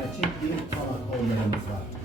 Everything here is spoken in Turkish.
için bir tabak oylarımız var.